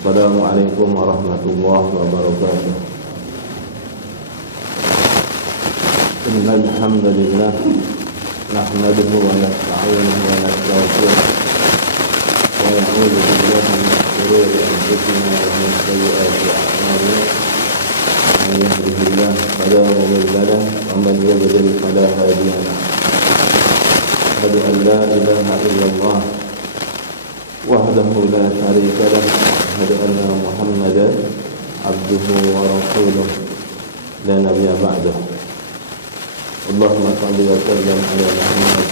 Assalamualaikum warahmatullahi wabarakatuh. Innal hamdalillah nahmaduhu wa nasta'inuhu wa nastaghfiruh wa na'udzu billahi min shururi anfusina wa min sayyiati a'malina. Man yahdihillahu fala mudilla lahu wa man yudlil fala hadiya lahu. Asyhadu an la ilaha illallah wahdahu la syarika lahu wa asyhadu anna Muhammadan abduhu wa rasuluh la nabiyya ba'dahu. Allahumma shalli wa sallim ala Muhammad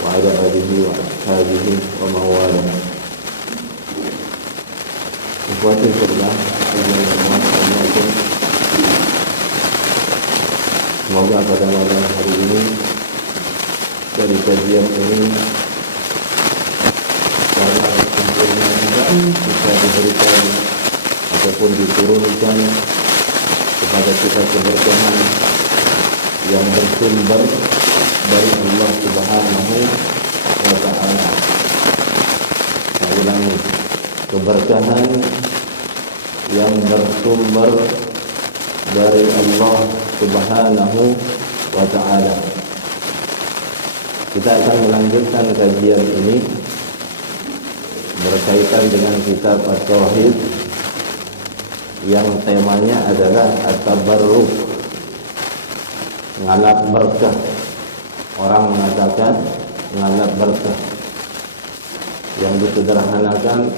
wa ala alihi wa ashabihi wa man wala. Ikhwati fillah, semoga pada malam hari ini dari kajian ini karena sempurna juga bisa diberikan ataupun diturunkan kepada kita keberkahan yang bersumber dari Allah Subhanahu wa ta'ala. Saya ulangi, keberkahan yang bersumber dari Allah Subhanahu wa ta'ala. Kita akan melanjutkan kajian ini berkaitan dengan kitab At-Tauhid yang temanya adalah At-Tabarruk, ngalap berkah. Orang mengatakan ngalap berkah, yang disederhanakan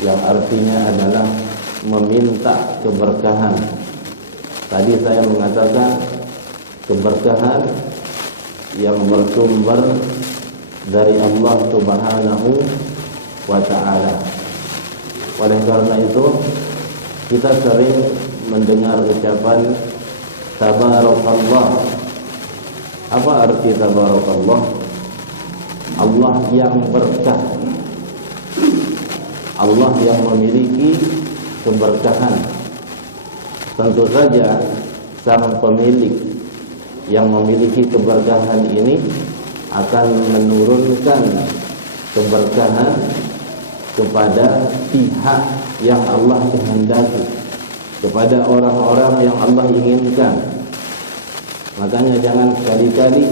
yang artinya adalah meminta keberkahan. Tadi saya mengatakan keberkahan yang bersumber dari Allah Subhanahu wa ta'ala. Oleh karena itu kita sering mendengar ucapan Tabarakallah. Apa arti Tabarakallah? Allah yang berkah, Allah yang memiliki keberkahan. Tentu saja sang pemilik yang memiliki keberkahan ini akan menurunkan keberkahan kepada pihak yang Allah kehendaki, kepada orang-orang yang Allah inginkan. Makanya jangan sekali-kali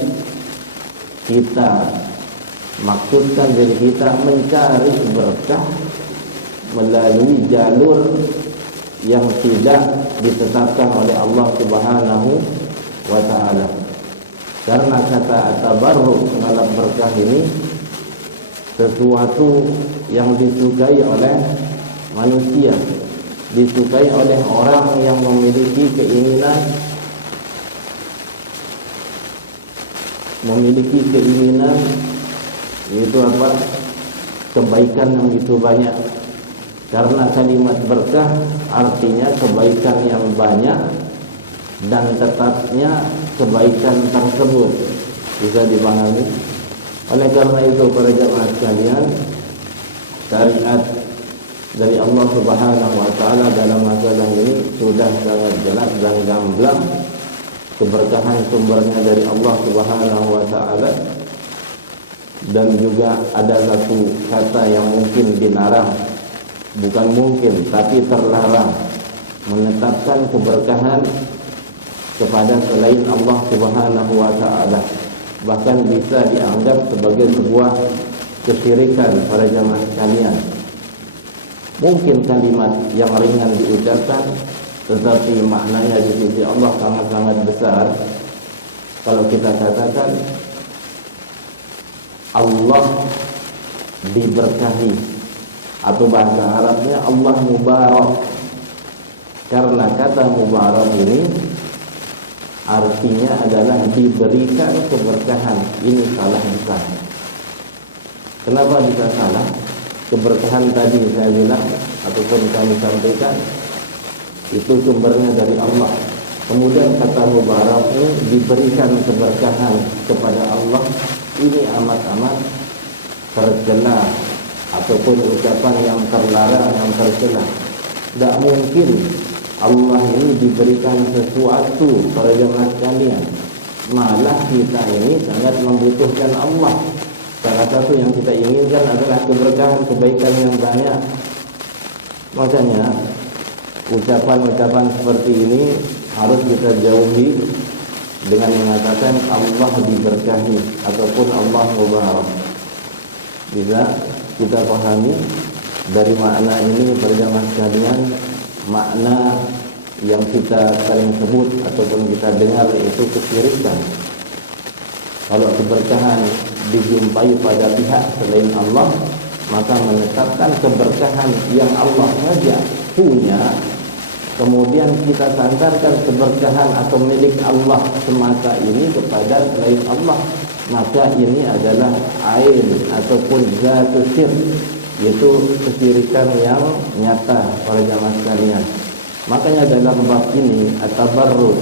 kita maksudkan diri kita mencari berkah melalui jalur yang tidak ditetapkan oleh Allah Subhanahu wa ta'ala. Karena kata at-tabarruk, ngalap berkah ini sesuatu yang disukai oleh manusia, disukai oleh orang yang memiliki keinginan yaitu apa? Kebaikan yang begitu banyak. Karena kalimat berkah artinya kebaikan yang banyak dan tetapnya kebaikan tersebut. Bisa dipahami? Oleh karena itu para jemaah sekalian, syariat dari Allah Subhanahu wa ta'ala dalam masalah ini sudah sangat jelas dan gamblang. Keberkahan sumbernya dari Allah Subhanahu wa ta'ala. Dan juga ada satu kata yang mungkin dilarang, bukan mungkin tapi terlarang, menetapkan keberkahan kepada selain Allah Subhanahu wa ta'ala. Bahkan bisa dianggap sebagai sebuah kesyirikan para jamaah sekalian. Mungkin kalimat yang ringan diucapkan, tetapi maknanya di sisi Allah sangat-sangat besar. Kalau kita katakan Allah diberkahi, atau bahasa Arabnya Allah mubarak. Karena kata mubarak ini artinya adalah diberikan keberkahan. Ini salah besar. Kenapa bisa salah? Keberkahan tadi saya bilang ataupun kami sampaikan itu sumbernya dari Allah. Kemudian kata mubarak ini diberikan keberkahan kepada Allah. Ini amat-amat tercela ataupun ucapan yang terlarang, yang tercela. Tidak mungkin Allah ini diberikan sesuatu para jemaah sekalian. Malah kita ini sangat membutuhkan Allah. Salah satu yang kita inginkan adalah keberkahan, kebaikan yang banyak. Makanya ucapan-ucapan seperti ini harus kita jauhi dengan mengatakan Allah diberkahi ataupun Allah mubarak. Bisa kita pahami dari makna ini berjamaah sekalian, makna yang kita sering sebut ataupun kita dengar itu kesyirikan. Kalau keberkahan dijumpai pada pihak selain Allah, maka menetapkan keberkahan yang Allah saja punya, kemudian kita sandarkan keberkahan atau milik Allah semata ini kepada selain Allah, maka ini adalah ain ataupun zatu syirk, yaitu kesyirikan yang nyata para jamaah sekalian. Makanya dalam bab ini at-tabarruk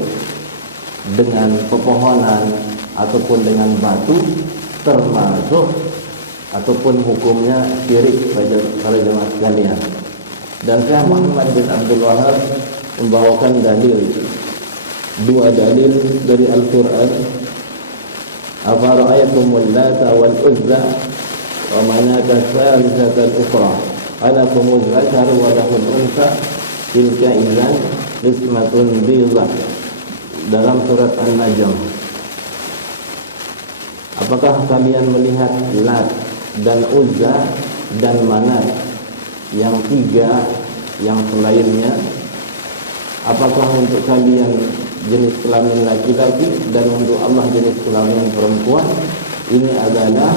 dengan pepohonan ataupun dengan batu termasuk ataupun hukumnya syirik pada para jemaah sekalian. Dan Syekh Muhammad bin Abdul Wahhab membawakan dua dalil dari Al-Quran. Afara'aytumul Lata wal Uzza wa manata tsalitsatal ukhra alakumuz zakaru wa lahul unsa tilka idzan qismatun dhiza, dalam surat An-Najm. Apakah kalian melihat Lat dan Uzza dan Manat yang tiga yang selainnya? Apakah untuk kalian jenis kelamin laki-laki dan untuk Allah jenis kelamin perempuan? Ini adalah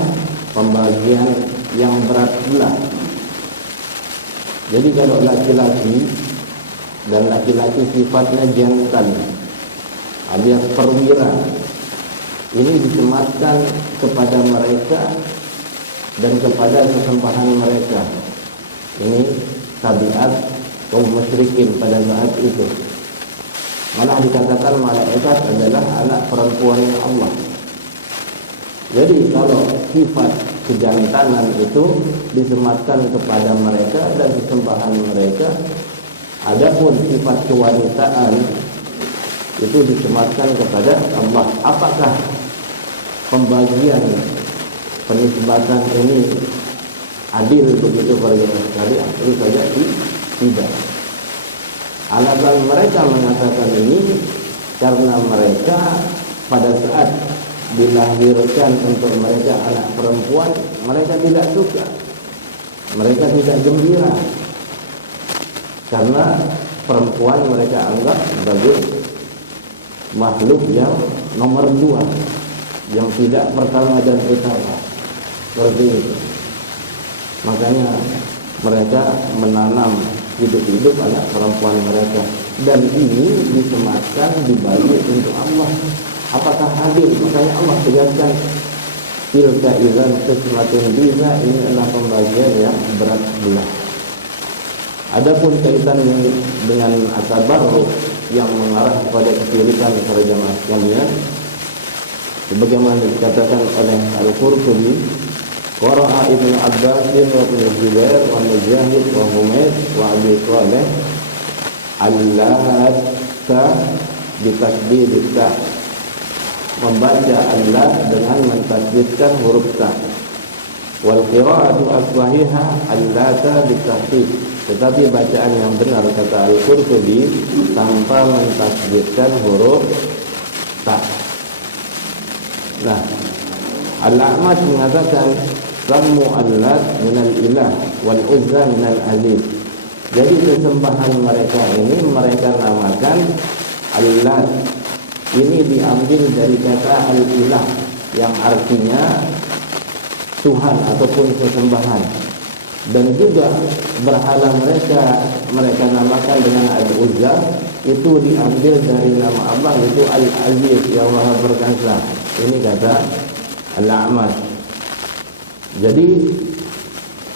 pembagian yang berat belah. Jadi kalau laki-laki dan laki-laki sifatnya jantan alias perwira, ini disematkan kepada mereka dan kepada sesembahan mereka. Ini tabiat kaum musyrikin pada saat itu. Malah dikatakan malaikat adalah anak perempuannya Allah. Jadi kalau sifat kejantanan itu disematkan kepada mereka dan sesembahan mereka, adapun sifat kewanitaan itu disematkan kepada Allah. Apakah pembagian penisbatan ini adil begitu para jemaah sekalian? Tentu saja tidak. Alasan mereka mengatakan ini karena mereka pada saat dilahirkan untuk mereka anak perempuan, mereka tidak suka, mereka tidak gembira, karena perempuan mereka anggap sebagai makhluk yang nomor dua, yang tidak pertama dan utama, seperti itu. Makanya mereka menanam hidup-hidup anak perempuan mereka, dan ini disematkan dibagi untuk Allah. Apakah adil? Makanya Allah tegaskan tilka idzan qismatun dhiza, ini adalah pembagian yang berat belah. Adapun kaitan dengan at-tabarruk yang mengarah kepada kesyirikan para jemaah sekalian, sebagaimana dikatakan oleh Al-Qurtubi, qara'a Ibnu Abbas wa Ibnu Zubair wa Mujahid wa Humayd wa Abi Thalib Allata bitasdid ta, membaca Allah dengan mentasdidkan huruf ta. Wal qira'atu as-sahihah Allata bitasdid, tetapi bacaan yang benar kata Al-Qurtubi tanpa mentasdidkan huruf ta. Nah, Al-A'mash mengatakan Sammu Allat minal ilah wal Uzza minal aziz. Jadi sesembahan mereka ini mereka namakan Allat. Ini diambil dari kata al-ilah yang artinya Tuhan ataupun sesembahan. Dan juga berhala mereka namakan dengan Al-Uzza, itu diambil dari nama Allah, itu Al-Aziz yang Maha Perkasa. Ini kata Al-A'mash. Jadi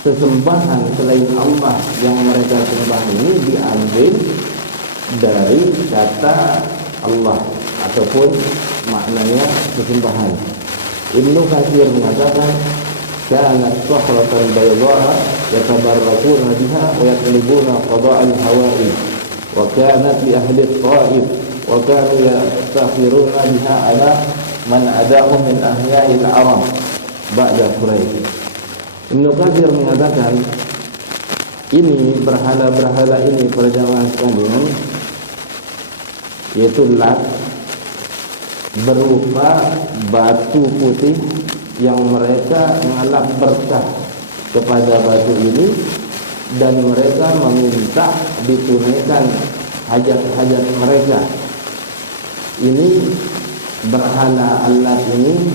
sesembahan selain Allah yang mereka sembah ini diambil dari kata Allah ataupun maknanya sesembahan. Ibnu Katsir mengatakan kanat sakhratan bayda'a yatabarrakuna biha wa yatlubuna qada'al hawa'i wa kanat li ahli at-Taif wa kanu yastaghfiruna biha ala man adahum min ahya'il Arab ba'da Quraisy. Ibnu Katsir mengatakan Ini berhala-berhala ini para jamaah sekalian, yaitu Lat, berupa batu putih yang mereka mengalap berkah kepada batu ini, dan mereka meminta ditunaikan hajat-hajat mereka. Ini berhala Lat ini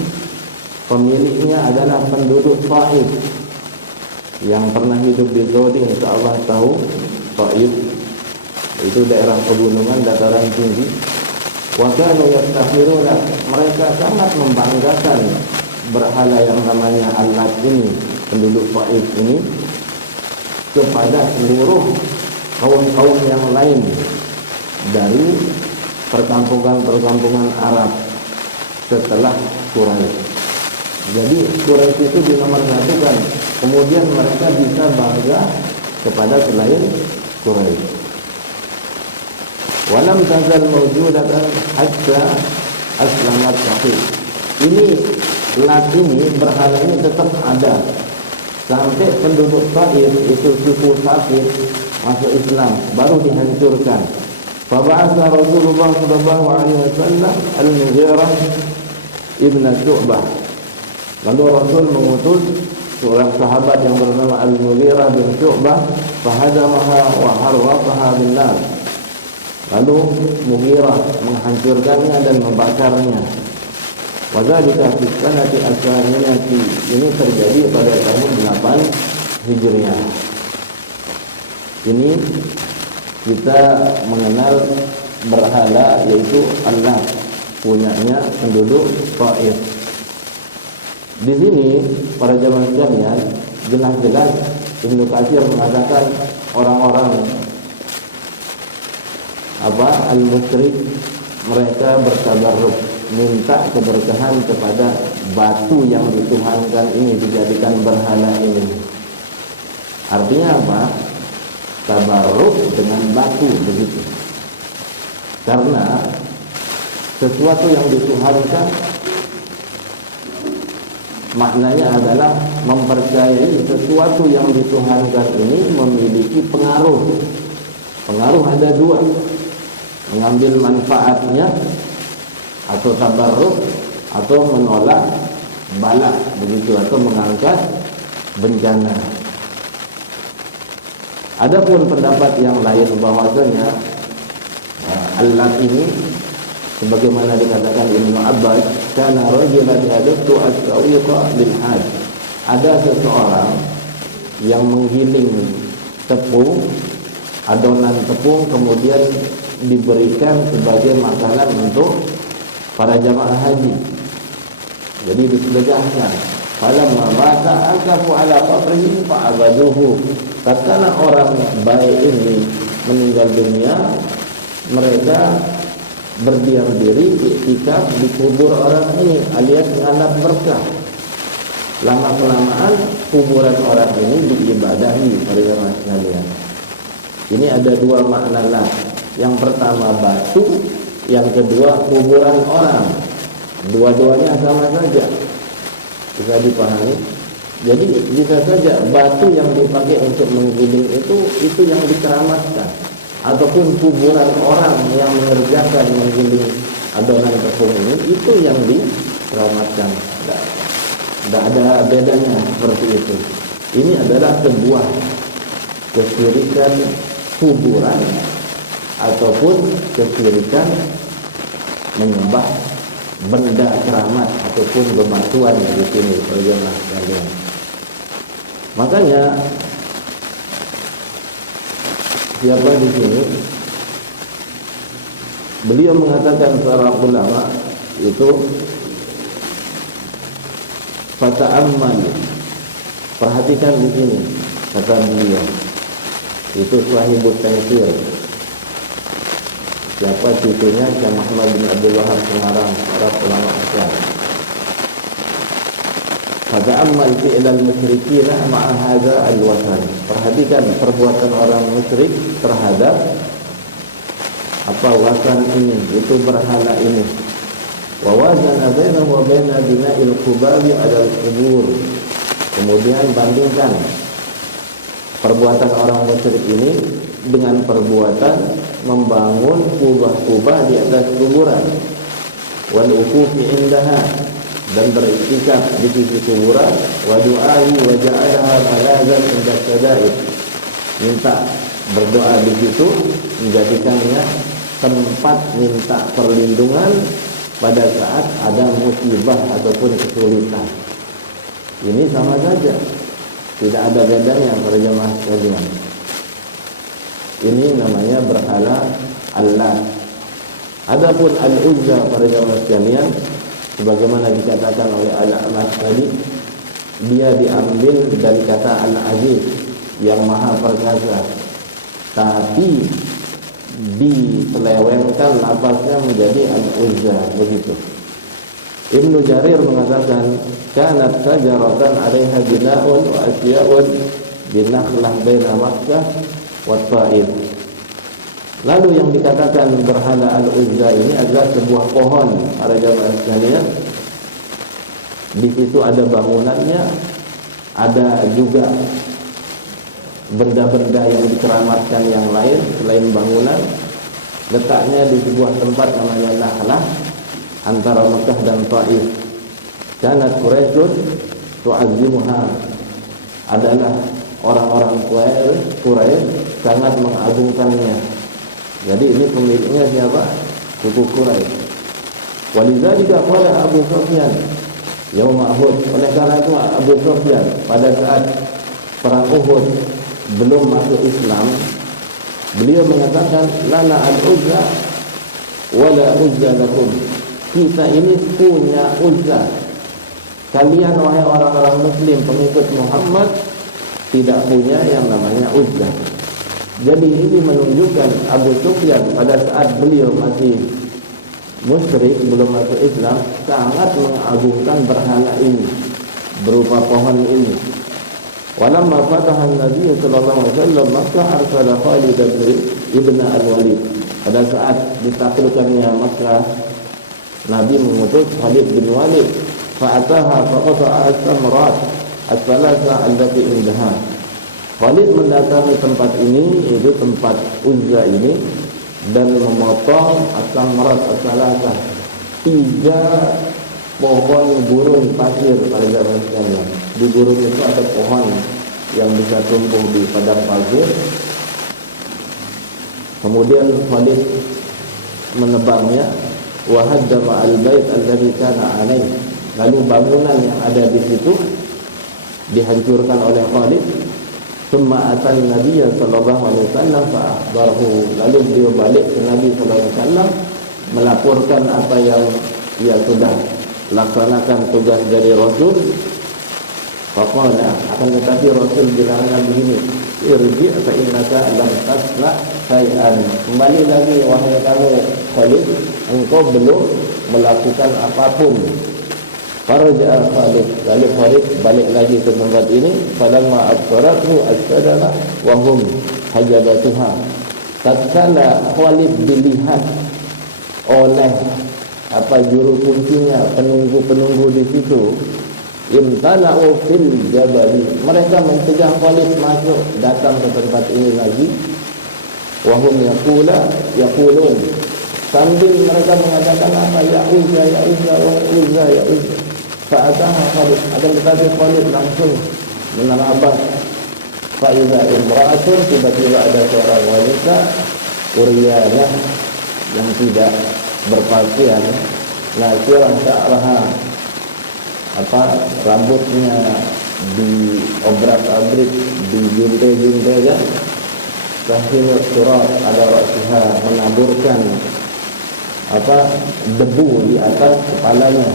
pemiliknya adalah penduduk Taif yang pernah hidup di Saudi. Insyaallah tahu Taif itu daerah pegunungan, dataran tinggi. Wa kanu yastakhiruna, mereka sangat membanggakan berhala yang namanya Lat ini, penduduk Taif ini, kepada seluruh kaum-kaum yang lain dari perkampungan-perkampungan Arab setelah Quraisy. Jadi Quraisy itu dinomorsatukan, kemudian mereka bisa bangga kepada selain Quraisy. Walam tazal mawjudatan hatta aslamat Saqif. Ini Lat ini, berhala ini tetap ada sampai penduduk Taif itu suku Saqif masuk Islam, baru dihancurkan. Fab'atha Rasulullah sallallahu alaihi wasallam Al-Mughirah ibn Syu'bah. Lalu Rasul mengutus seorang sahabat yang bernama Al-Mughirah bin Syu'bah, fahadamaha wa harraqaha bin nar. Lalu Mughirah menghancurkannya dan membakarnya. Wa dzalika fi sanati as-saminati, ini terjadi pada tahun 8 Hijriah. Ini kita mengenal berhala yaitu Allah, punyanya penduduk Taif. Di sini para jamaah sekalian, jelas-jelas Ibnu Katsir mengatakan orang-orang al-musyrik, mereka bertabarruk, minta keberkahan kepada batu yang dituhankan ini, dijadikan berhala ini. Artinya apa? Tabarruk dengan batu, begitu. Karena sesuatu yang dituhankan maknanya adalah mempercayai sesuatu yang dituhankan ini memiliki pengaruh. Pengaruh ada dua, mengambil manfaatnya atau tabarruk, atau menolak bala, begitu, atau mengangkat bencana. Adapun pendapat yang lain bahwasanya Al-Lat ini, sebagaimana dikatakan Ibnu Abbas, kana rajulan yadtu as-sawiqa lil hajj. Ada seseorang yang menggiling tepung, adonan tepung, kemudian diberikan sebagai makanan untuk para jamaah haji. Jadi disedekahkan. Falamma mata akafu ala qabrihi fa'abaduhu. Tatkala orang baik ini meninggal dunia, mereka berdiam diri iktikaf di kubur orang ini, alias menganap berkah. Lama-kelamaan kuburan orang ini diibadahi oleh jamaah sekalian. Ini ada dua makna lah. Yang pertama batu, yang kedua kuburan orang. Dua-duanya sama saja, bisa dipahami. Jadi bisa saja batu yang dipakai untuk menggiling itu yang dikeramatkan, ataupun kuburan orang yang mengerjakan menggiling adonan tepung ini, itu yang dikeramatkan. Tidak ada bedanya seperti itu. Ini adalah sebuah kesyirikan kuburan ataupun kesyirikan menyembah benda keramat ataupun bebatuan di sini, perjalanan sekalian. Makanya siapa di sini, beliau mengatakan para ulama itu fata'ammal, perhatikan di sini kata beliau, itu Sahibut Taisir. Siapa cucunya Syekh Muhammad bin Abdul Wahab Pengarang, para ulama Islam. Fata'ammal fi'lal musyrikin ma'a hadza al-wathan. Perhatikan perbuatan orang musyrik terhadap apa wasan ini, itu berhala ini. Wa wazana bainahu wa baina bina'il qubabi 'ala al-qubur. Kemudian bandingkan perbuatan orang musyrik ini dengan perbuatan membangun kubah-kubah di atas kuburan, wal uqufi indaha, dan beriktikaf di sisi kuburan, wa du'ai wa ja'alaha malazan inda syada'id, minta berdoa di situ, menjadikannya tempat minta perlindungan pada saat ada musibah ataupun kesulitan. Ini sama saja, tidak ada bedanya para jemaah sekalian. Ini namanya berhala Allah. Adapun Al-Uzza para jemaah sekalian, sebagaimana dikatakan oleh Al-Amas tadi, dia diambil dari kata Al-Aziz yang maha perkasa, tapi diselewengkan lafaznya menjadi Al-Uzza, begitu. Ibnu Jarir mengatakan, kanat sajaratan 'alaiha bina'un wa asya'un binakhlah baina Makkah wa Taif. Lalu yang dikatakan berhala Al-Uzza ini adalah sebuah pohon para jamaah sekalian. Di situ ada bangunannya, ada juga benda-benda yang dikeramatkan yang lain selain bangunan. Letaknya di sebuah tempat namanya Nakhlah antara Mekah dan Taif. Kanat Quraisyun tu'azzimuha, adalah orang-orang Quraisy sangat mengagungkannya. Jadi ini pemiliknya siapa? Suku Quraisy. Walidzalika qala Abu Sufyan yaum Uhud. Oleh karena itu Abu Sufyan pada saat perang Uhud belum masuk Islam, beliau mengatakan, lana al-Uzza wala Uzza lakum. Kita ini punya Uzza. Kalian wahai orang-orang muslim pengikut Muhammad tidak punya yang namanya Uzza. Jadi ini menunjukkan Abu Sufyan pada saat beliau masih musyrik, belum masuk Islam, sangat mengagungkan berhala ini berupa pohon ini. Walamma fataha Nabi sallallahu alaihi wasallam Makkah, arsala Khalid ibn al-Walid. Pada saat ditaklukkannya Makkah, Nabi mengutus Khalid bin Walid, fa'ataha faqata'a as-samrat as-salasa allati indaha. Khalid mendatangi tempat ini, yaitu tempat Uzza ini, dan memotong as-samrat as-salasa, 3 pohon gurun pasir pada zaman sekalian. Di gurun itu ada pohon yang bisa tumbuh di padang pasir. Kemudian Khalid menebangnya, wa haddama al-bait alladhi kana alaih. Lalu bangunan yang ada di situ dihancurkan oleh Khalid. Summa atal Nabi sallallahu alaihi wasallam fa akhbarahu. Lalu beliau balik ke Nabi sallallahu alaihi wasallam melaporkan apa yang ia sudah laksanakan tugas dari Rasul. Faqala, akan tetapi Rasul bilangnya begini, irji' fa innaka lam tasna' syai'an. Kembali lagi wahai kamu Khalid, engkau belum melakukan apapun. Faraja'a Khalid, lalu Khalid balik lagi ke tempat ini. Falamma absarathu assadana wa hum hajabatuha. Tatkala Khalid dilihat oleh juru kuncinya, penunggu-penunggu di situ, imtala'u fil jabali, mereka mencegah Khalid masuk datang ke tempat ini lagi. Wahum yaqulun, sambil mereka mengatakan apa, ya Uzza, ya Uzza, wa Uzza, ya Uzza. Fa'ataha Khalid, akan tetapi Khalid langsung menerabas. Fa'idha imra'atun, tiba-tiba ada seorang wanita Uriyanah yang tidak berpakaian, nasirah sya'raha, rambutnya diobrak-abrik, dijuntai-juntai, tahsinut surat ala ra'siha, menaburkan debu di atas kepalanya.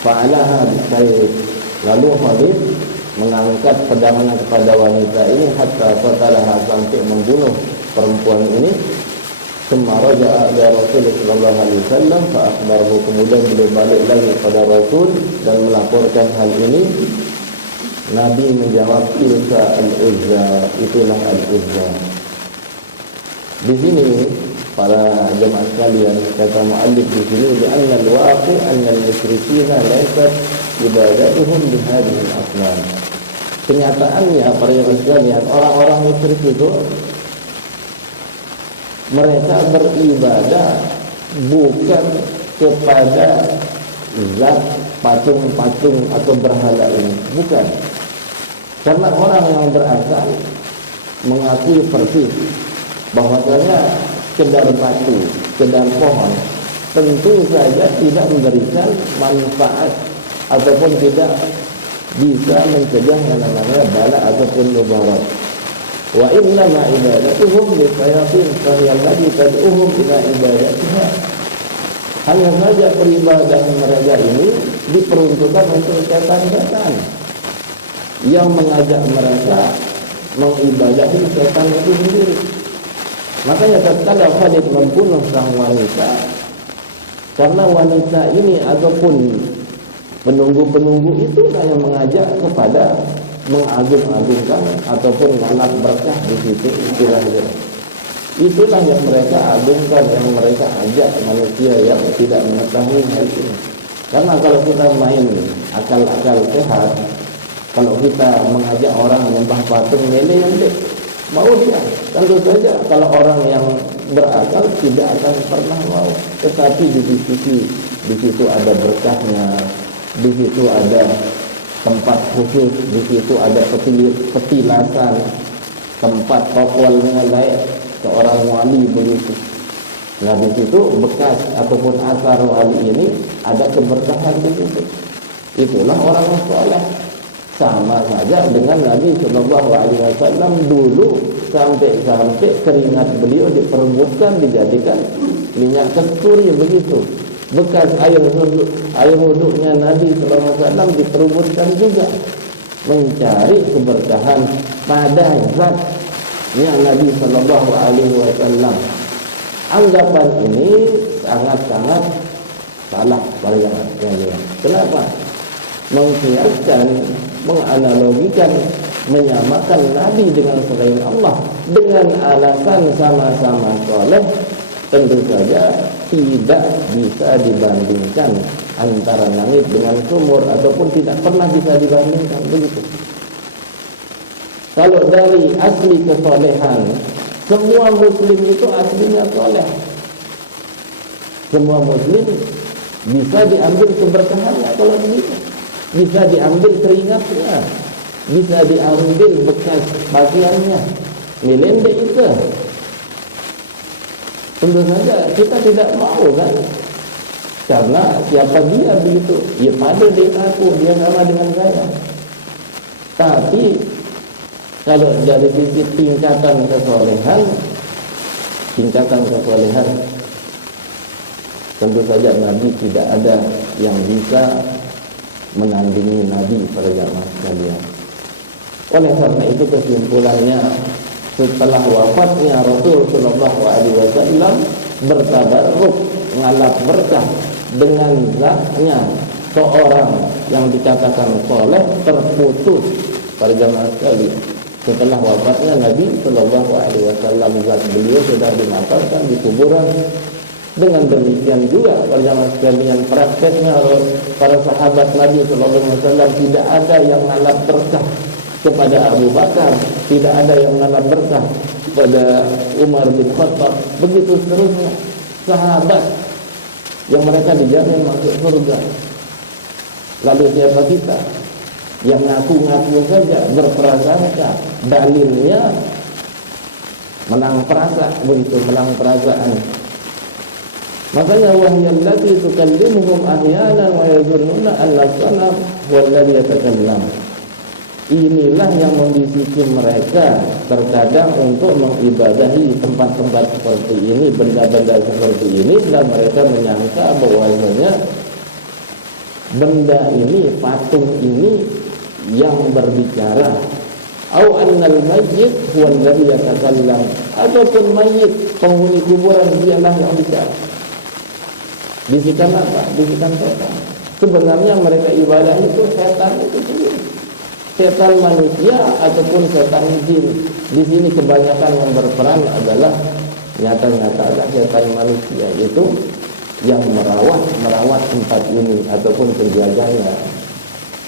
Fa'alaha bisayf, lalu Khalid mengangkat pedangnya kepada wanita ini, hatta qatalaha, sampai membunuh perempuan ini. Summa raja'a ila Rasulullah sallallahu alaihi wasallam fa akhbarahu, kemudian beliau balik lagi pada Rasul dan melaporkan hal ini. Nabi menjawab, tilka al-Uzza, itulah al-Uzza. Di sini para jemaah sekalian, kata muallif di sini, li'anna al-waqi' anna al-musyrikina laysat ibadatuhum bihadhihi al-asnam. kenyataannya para sekalian, orang-orang musyrik itu mereka beribadah bukan kepada zat patung-patung atau berhala ini, bukan. Karena orang yang berakal mengakui persis bahwasanya sekedar batu, sekedar pohon tentu saja tidak memberikan manfaat ataupun tidak bisa mencegah yang namanya bala ataupun mudarat. Wa inna ma ibadatuhum li syayatin fahiyallati tad'uhum ila ibadatiha. Hanya saja peribadahan mereka ini diperuntukkan untuk setan-setan yang mengajak mereka mengibadahi setan itu sendiri. Makanya tatkala Khalid membunuh sang wanita, karena wanita ini ataupun penunggu-penunggu itulah yang mengajak kepada mengagung-agungkan ataupun ngalap berkah di situ, istilahnya. Itulah yang mereka agungkan, yang mereka ajak manusia yang tidak mengetahui hal ini. Karena kalau kita main akal-akal sehat, kalau kita mengajak orang menyembah patung, lele-lele, mau dia. Tentu saja kalau orang yang berakal tidak akan pernah mau. Tetapi di situ ada berkahnya, di situ ada tempat khusus, di situ ada petilasan, tempat tokolnya layak seorang wali begitu. Nah di situ bekas ataupun asar wali ini ada keberkahan di situ. Itulah orang soleh. Sama saja dengan Nabi Shallallahu Alaihi Wasallam dulu sampai keringat beliau diperebutkan dijadikan minyak kasturi begitu. Bekas air wuduknya Nabi Shallallahu Alaihi Wasallam diperebutkan juga mencari keberkahan pada zatnya Nabi Shallallahu Alaihi Wasallam. Anggapan ini sangat-sangat salah para jamaah. Kenapa? Mengkiaskan, menganalogikan, menyamakan Nabi dengan selain Allah dengan alasan sama-sama soleh, tentu saja tidak bisa dibandingkan antara langit dengan sumur ataupun tidak pernah bisa dibandingkan begitu. Kalau dari asli kesolehan, semua muslim itu aslinya soleh. Semua muslim bisa diambil keberkahannya kalau begitu. Bisa diambil keringatnya, bisa diambil bekas pakaiannya, milende itu. Tentu saja kita tidak mau kan, karena siapa dia begitu? Ya pada dia aku, dia sama dengan saya. Tapi kalau dari sisi tingkatan kesolehan, tentu saja Nabi tidak ada yang bisa menandingi Nabi pada zaman sekalian. Oleh karena itu kesimpulannya, setelah wafatnya Rasul Sallallahu Alaihi Wasallam bertabarruk ngalap berkah dengan zatnya seorang yang dikatakan soleh terputus pada zaman sekalian. Setelah wafatnya Nabi Sallallahu Alaihi Wasallam, zat beliau sudah dimakamkan di kuburan. Dengan demikian juga para jamaah sekalian, prakteknya para sahabat Nabi Sallallahu Alaihi Wasallam tidak ada yang ngalap berkah kepada Abu Bakar, tidak ada yang ngalap berkah kepada Umar bin Khattab, begitu seterusnya. Sahabat yang mereka dijamin masuk surga. Lalu siapa kita yang ngaku-ngaku saja berprasangka, dalilnya menang perasa, begitu menang perasaan. Makanya wahyallati tukallimuhum ahyanan wa yazunnuna anna sanam walladhi yatakallam. Inilah yang membisiki mereka terkadang untuk mengibadahi tempat-tempat seperti ini, benda-benda seperti ini, dan mereka menyangka bahwasanya benda ini, patung ini yang berbicara. Au annal mayyit huwa alladhi yatakallam. Ataupun mayit, penghuni kuburan, dialah yang bicara. Bisikan apa? Bisikan setan. Sebenarnya mereka ibadah itu setan itu sendiri. Setan manusia ataupun setan jin. Di sini kebanyakan yang berperan adalah nyata-nyata adalah setan manusia, itu yang merawat tempat ini ataupun penjaganya.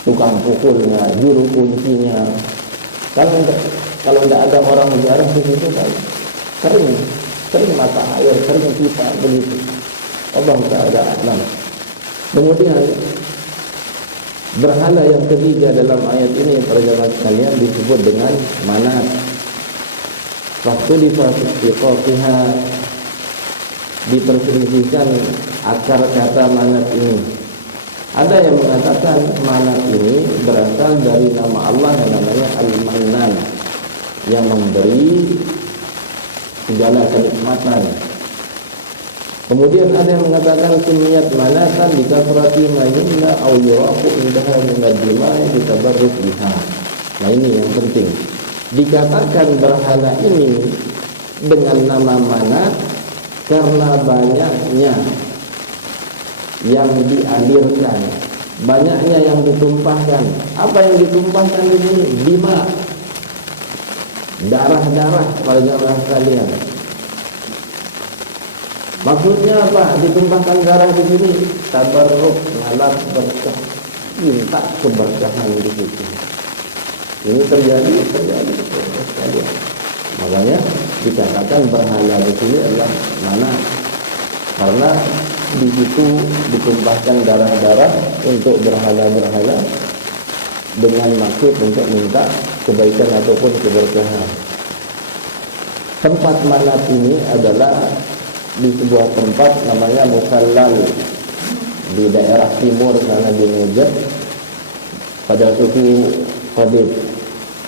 tukang pukulnya, juru kuncinya. Kalau tidak ada orang ziarah di situ kan sering mata air, sering pipa begitu. Allah Ta'ala a'lam. Kemudian berhala yang ketiga dalam ayat ini para jemaah sekalian disebut dengan manat. Waktu difastiqatiha, diperselisihkan akar kata manat ini. Ada yang mengatakan manat ini berasal dari nama Allah yang namanya Al-Mannan, yang memberi segala kenikmatan. Kemudian ada yang mengatakan sunniyat manatan dikasrati mayunna aw yuraqu indaha min ad-dima'i ditabarruk biha. Nah ini yang penting. Dikatakan berhala ini dengan nama manat karena banyaknya yang dialirkan, banyaknya yang ditumpahkan. Apa yang ditumpahkan di sini? Dima, darah-darah para jemaah sekalian. Maksudnya apa? Ditumpahkan darah di sini, tabarruk, ngalap berkah, minta keberkahan di situ. Ini terjadi sekalian. Makanya dikatakan berhala di sini adalah mana? Karena di situ ditumpahkan darah-darah untuk berhala-berhala dengan maksud untuk minta kebaikan ataupun keberkahan. Tempat manat ini adalah di sebuah tempat namanya Musallal di daerah timur sana di Najd pada suku Qadib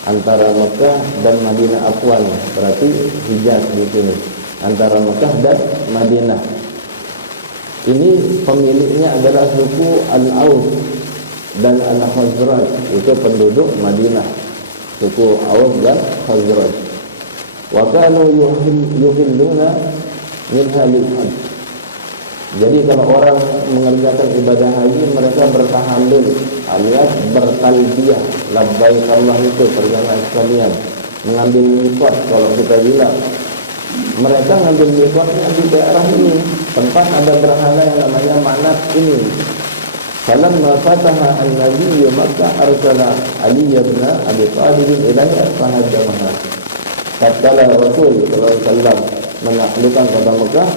antara Mekah dan Madinah Afwan, berarti Hijaz di sini antara Mekah dan Madinah. Ini pemiliknya adalah suku Al-Aus dan Al-Khazraj, itu penduduk Madinah, suku Aus dan Khazraj. Wa kanu yuhilluna min halil hajj. Jadi kalau orang mengerjakan ibadah haji, mereka bertahalul alias bertalbiyah labbaik Allah itu perjalanan sekalian, mengambil miqat. Kalau kita bilang mereka ngambil miqatnya di daerah ini, tempat ada berhala yang namanya manat ini. Falamma fataha an-nabiy Makkah arsala Ali bin Abi Thalib ilaihi fahajjamaha. Tatkala Rasul sallallahu alaihi wasallam menaklukkan kota Mekah,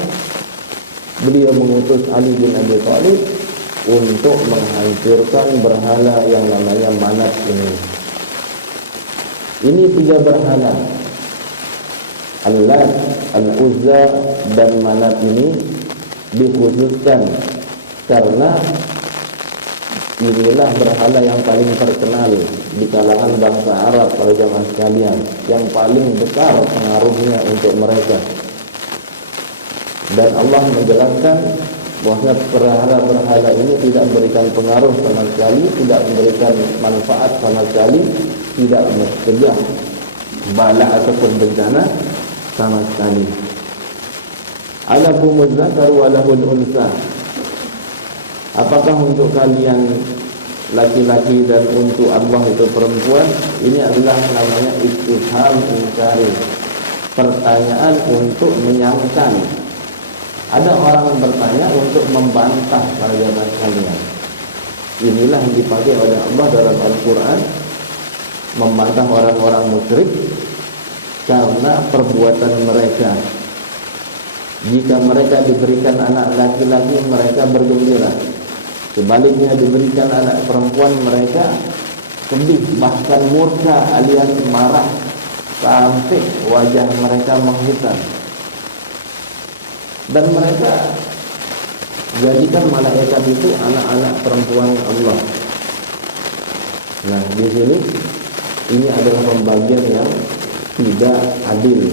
beliau mengutus Ali bin Abi Thalib untuk menghancurkan berhala yang namanya manat ini. Ini 3 berhala, Al-Lat, Al-Uzza dan Manat ini dikhususkan karena inilah berhala yang paling terkenal di kalangan bangsa Arab para jamaah sekalian, yang paling besar pengaruhnya untuk mereka. Dan Allah menjelaskan bahwa berhala-berhala ini tidak memberikan pengaruh sama sekali, tidak memberikan manfaat sama sekali, tidak mencegah bala ataupun bencana sama sekali. Alakumuz zakar wa lahul unsa. Apakah untuk kalian laki-laki dan untuk Allah itu perempuan? Ini adalah namanya istifham inkari, pertanyaan untuk menyangkal. Ada orang bertanya untuk membantah para jamaah sekalian. Inilah yang dipakai oleh Allah dalam Al-Quran, membantah orang-orang musyrik karena perbuatan mereka. Jika mereka diberikan anak laki-laki, mereka bergembira. Sebaliknya diberikan anak perempuan, mereka sedih, bahkan murka alias marah sampai wajah mereka menghitam. Dan mereka jadikan malaikat itu anak-anak perempuan Allah. Nah, di sini ini adalah pembagian yang tidak adil.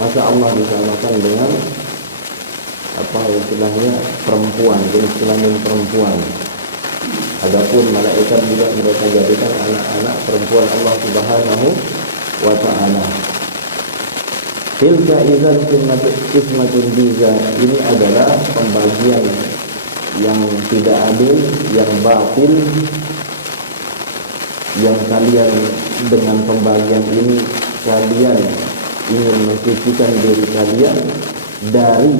Masa Allah disamakan dengan apa istilahnya perempuan, jenis kelamin perempuan. Adapun malaikat juga mereka jadikan anak-anak perempuan Allah Subhanahu wa ta'ala. Tilka idzan qismatun biza. Ini adalah pembagian yang tidak adil, yang batil, yang kalian dengan pembagian ini kalian ingin mensucikan diri kalian dari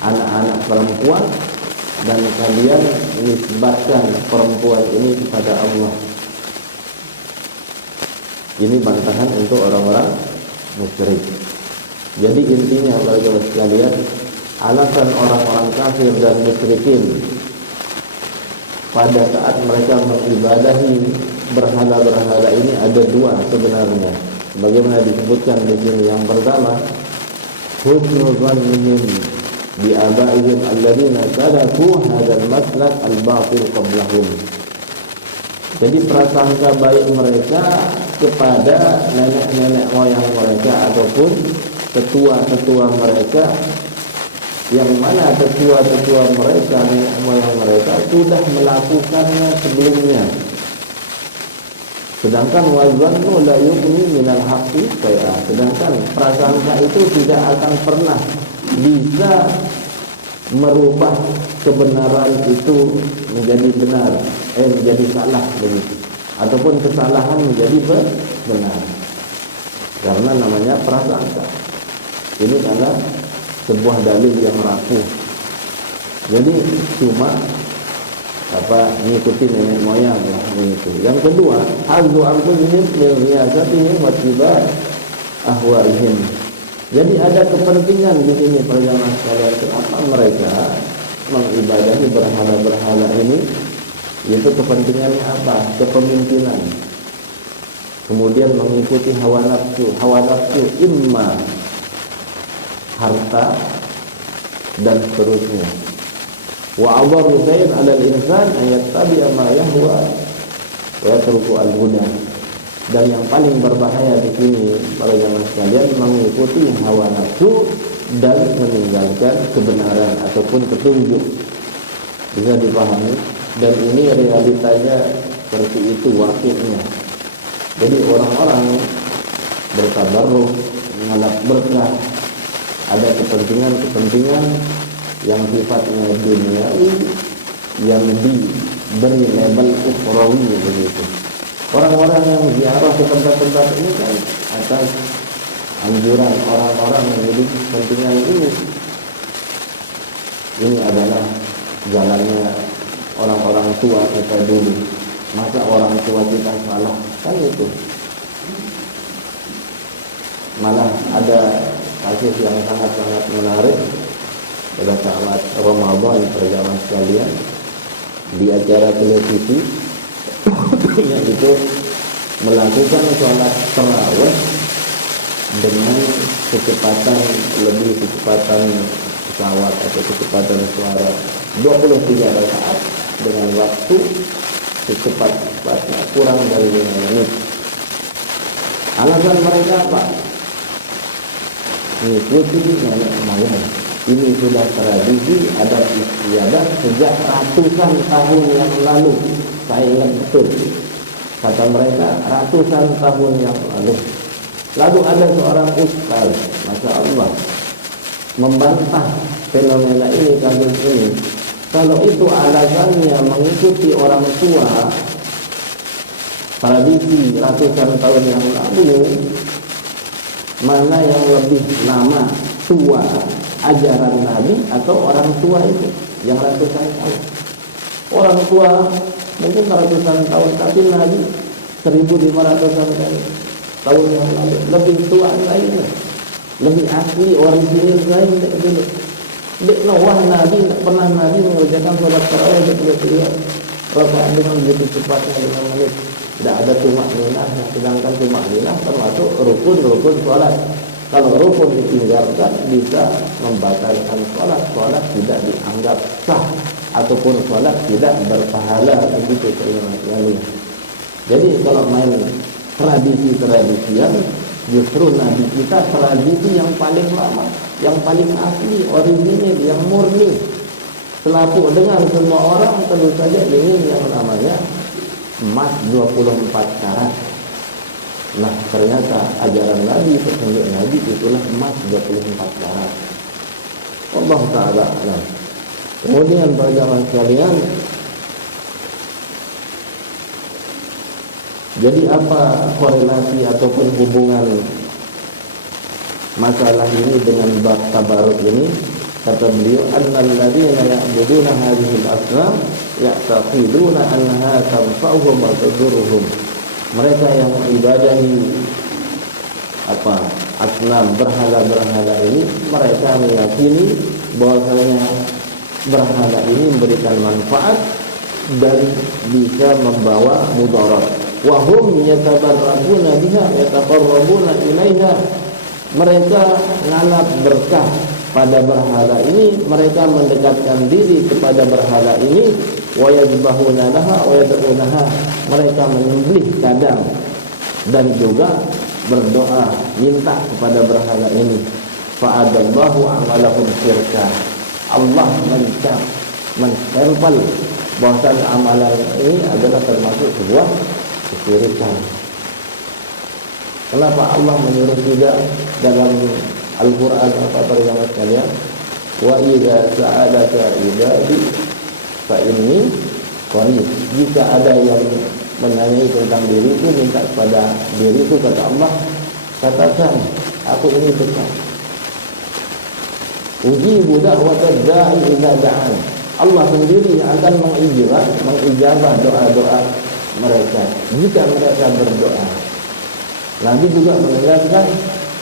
anak-anak perempuan dan kalian nisbatkan perempuan ini kepada Allah. Ini bantahan untuk orang-orang musyrik. Jadi intinya para jemaah sekalian, alasan orang-orang kafir dan musyrikin pada saat mereka mengibadahi berhala-berhala ini ada dua sebenarnya. Bagaimana disebutkan di sini? Yang pertama, husnul dhannihim bi abaihim alladziina salaku hadzal maslak al-batil qablahum. Jadi prasangka baik mereka kepada nenek-nenek moyang mereka ataupun tetua-tetua mereka, yang mana tetua-tetua mereka, nenek moyang mereka sudah melakukannya sebelumnya. Sedangkan wazannu la yughni minal haqqi syai'a. Sedangkan prasangka itu tidak akan pernah bisa merubah kebenaran itu menjadi benar, menjadi salah begitu, ataupun kesalahan menjadi benar, karena namanya prasangka. Ini adalah sebuah dalil yang rapuh. Jadi cuma ngikuti nenek moyang lah begitu. Yang kedua, hazu anfusihim min riyasatihim wa tibai ahwaihim. Jadi ada kepentingan di sini para jamaah sekalian. Kenapa mereka mengibadahi berhala-berhala ini? Yaitu kepentingannya apa? Kepemimpinan. Kemudian mengikuti hawa nafsu imma harta dan seterusnya. Wa adharu shay'in 'ala al-insan an yattabi'a ma yahwa wa yatruku al-huda. Dan yang paling berbahaya di sini para jamaah sekalian, mengikuti hawa nafsu dan meninggalkan kebenaran ataupun petunjuk. Bisa dipahami? Dan ini realitanya seperti itu wakilnya. Jadi orang-orang bertabarruk, mengalap berkah, ada kepentingan-kepentingan yang sifatnya duniawi yang diberi label ukhrawi begitu. Orang-orang yang ziarah ke tempat-tempat ini kan atas anjuran orang-orang yang jadi kepentingan ini. Ini adalah jalannya orang-orang tua kita dulu. Masa orang tua kita salah? Kan itu. Malah ada kasus yang sangat-sangat menarik pada saat Ramadan perjalanan sekalian di acara televisi yang itu melakukan sholat tarawih dengan kecepatan pesawat atau kecepatan suara 23 rakaat dengan waktu secepat-cepatnya kurang dari 5 menit. Alasan mereka apa? Mengikuti nenek moyang. Ini sudah tradisi adat istiadat sejak ratusan tahun yang lalu. Saya ingat betul, kata mereka ratusan tahun yang lalu. Lalu ada seorang ustaz, Masya Allah, membantah fenomena ini, kasus ini. Kalau itu alasannya mengikuti orang tua, tradisi ratusan tahun yang lalu, mana yang lebih lama, tua, ajaran Nabi atau orang tua itu yang ratusan tahun? Orang tua mungkin ratusan tahun, tapi Nabi 1500-an tahun yang lalu lebih tua lainnya, lebih asli original lainnya dulu. Wah, Nabi tidak pernah mengerjakan sholat tarawih 23 rakaat dengan begitu cepatnya 5 menit. Tidak ada tumak ninah, sedangkan tumak ninah termasuk rukun sholat. Kalau rukun ditinggalkan bisa membatalkan sholat, sholat tidak dianggap sah ataupun sholat tidak berpahala, begitu sekali. Jadi kalau main tradisi-tradisian, justru Nabi kita tradisi yang paling lama, yang paling asli, original, yang murni. Selaku dengan semua orang tentu saja ingin yang namanya emas 24 karat. Nah, ternyata ajaran Nabi, petunjuk Nabi itulah emas 24 karat. Allah Ta'ala alam. Kemudian para jamaah sekalian, jadi apa korelasi ataupun hubungan masalah ini dengan bab tabaruk ini? Kata beliau, annal ladzina ya'buduna hadhihi al-asnam ya'taqiduna annaha tanfa'uhum wa tadurruhum. Mereka yang mengibadahi asnam, berhala-berhala ini, mereka meyakini bahwasanya berhala ini memberikan manfaat dan bisa membawa mudarat. Wa hum yatabarrabuna biha yataqarrabuna ilaiha. Mereka ngalap berkah pada berhala ini, mereka mendekatkan diri kepada berhala ini, wa yadhbahuna laha wa yad'unaha. Mereka menyembelih kadang dan juga berdoa minta kepada berhala ini. Fa'adallahu amalahum syirka. Allah menstempel bahwasanya amalan ini adalah termasuk sebuah kesyirikan. Kenapa Allah menyuruh juga dalam Al-Quran para sekalian, wa idza sa'alaka ibadi fa inni qarib. Jika ada yang menanyai tentang diriku, minta kepada diriku, kata Allah, katakan aku ini dekat. Ujibu da'watad da'i idza da'an. Allah sendiri yang akan mengijabah doa-doa mereka jika mereka berdoa. Nabi juga menegaskan,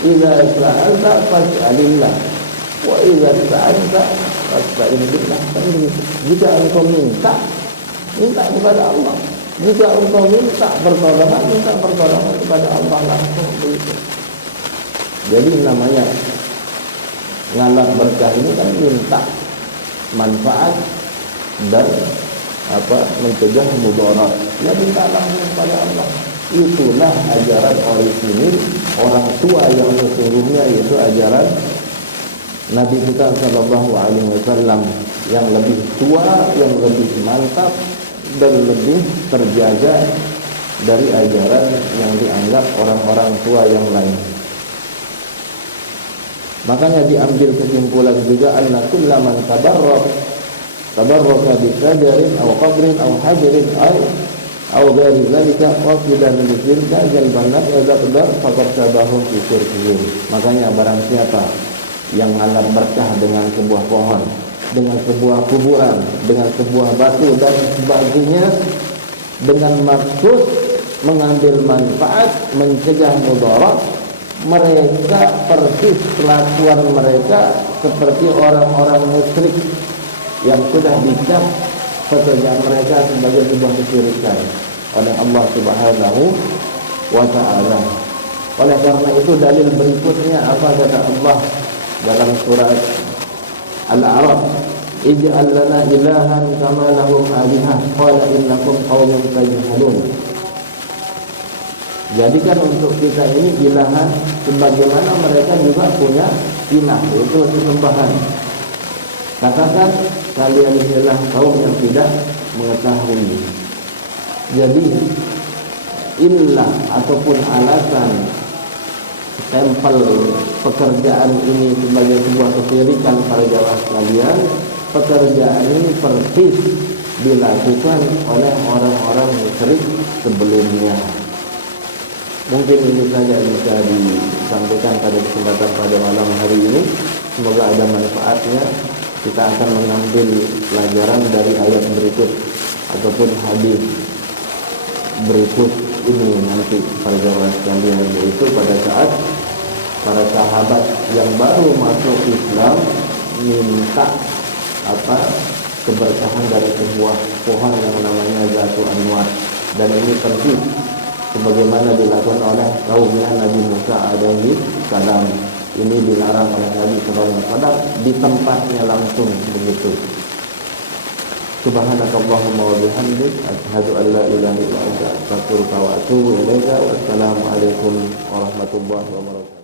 idza sa'alta fas'alillah wa idza sa'alta fasta'in billah. Jika engkau minta kepada Allah. Jika engkau minta pertolongan kepada Allah langsung begitu. Jadi namanya ngalap berkah ini kan minta manfaat dan mencegah mudarat. Ya minta langsung kepada Allah. Itulah ajaran orisinil orang tua yang sesungguhnya, yaitu ajaran Nabi kita sallallahu alaihi wasallam yang lebih tua, yang lebih mantap dan lebih terjaga dari ajaran yang dianggap orang-orang tua yang lain. Makanya diambil kesimpulan juga anna kullaman tabarraka bi sajarin aw qabrin aw hajarin aw ghairi dzalika qasidan li tilka jalban naf'a qadar faqad sabahum fi syirkihim. Makanya barang siapa yang ngalap berkah dengan sebuah pohon, dengan sebuah kuburan, dengan sebuah batu dan sebagainya, dengan maksud mengambil manfaat, mencegah mudarat, mereka persis kelakuan mereka seperti orang-orang musyrik yang sudah dicap pekerjaan mereka sebagai sebuah kesyirikan oleh Allah Subhanahu wa ta'ala. Oleh karena itu dalil berikutnya apa kata Allah dalam surat Al-A'raf, ij'al lana ilahan kama lahum alihah qala innakum qaumun tajhalun. Jadikan untuk kita ini ilahan sebagaimana mereka juga punya ilah, yaitu sesembahan. Katakan kalian inilah kaum yang tidak mengetahui. Jadi ilah ataupun alasan stempel pekerjaan ini sebagai sebuah kesyirikan para jamaah sekalian, pekerjaan ini persis dilakukan oleh orang-orang musyrik sebelumnya. Mungkin ini saja bisa disampaikan pada kesempatan pada malam hari ini. Semoga ada manfaatnya. Kita akan mengambil pelajaran dari ayat berikut ataupun hadis berikut ini nanti para jamaah sekalian, yaitu pada saat para sahabat yang baru masuk Islam minta keberkahan dari sebuah pohon yang namanya Zatu Anwar, dan ini persis sebagaimana dilakukan oleh kaumnya Nabi Musa alaihi salam. Ini dilarang oleh Nabi sallallahu alaihi wasallam di tempatnya langsung begitu. Subhanakallahumma wa bihamdik asyhadu an la ilaha illa anta astaghfiruka wa atubu ilaika. Wassalamu alaikum warahmatullahi wabarakatuh.